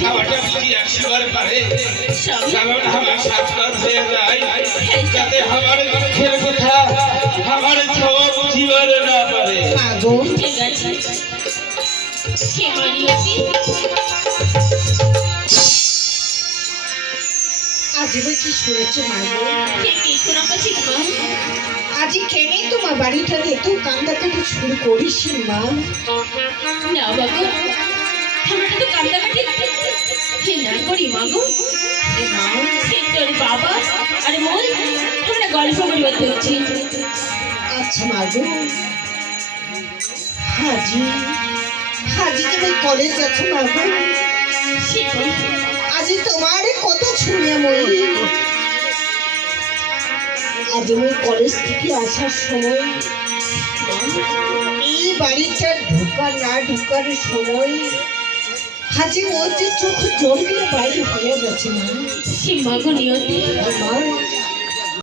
খাওয়াটা যদি 100 বার পারে যেমন আমার 7 বার হয়ে যায়, যাতে আমার দুঃখের কথা আমার সব জীবনে না পারে। ঠিক আছে সে মানিয়েছি। আজ কি শুনেছো মাগো? কি শোনাচ্ছি মা? আজ কেন তোমার বাড়িটাতে এত কান্দাকাটি শুরু করিস মা? না বাবু আমরা তো কান্দাকাটি কি না করি মাগো। তোর বাবা আর মই আমরা গল্প করবার দেখছি। আচ্ছা মাগো, হাজি হাজি তুমি কলেজ যাচ্ছ মাগো? আজ তোমার কত শুনে মই আজ আমি কলেজ থেকে আসার সময় এই বাড়িটা ঢোকার না ঢোকার সময় হাজি ওর যে চোখ জল দিয়ে বাইরে হয়ে গেছে মা। সে মাগো নিয়তি মা